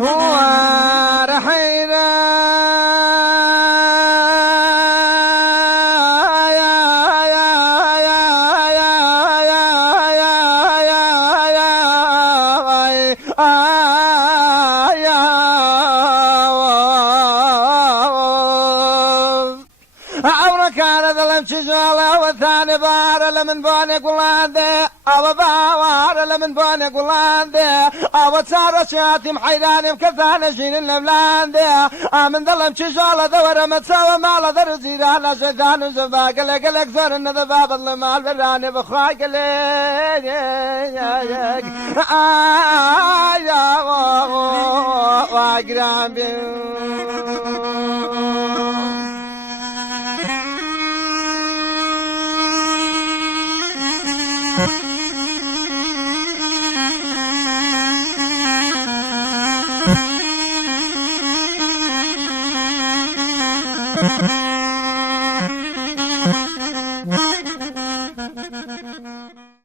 هو رحينا عمرك انا ظلمت شجاله والثاني بار لمن بوني قلاندي ابا بار لمن بوني قلاندي ابا صار شاتم حيراني مكثاني شين البلاندي من ظلمت شجاله دور متساوى مال ذر زيران شيطان وزباق لك لك زور ان ذباب المال براني بخواق لك يا واقرام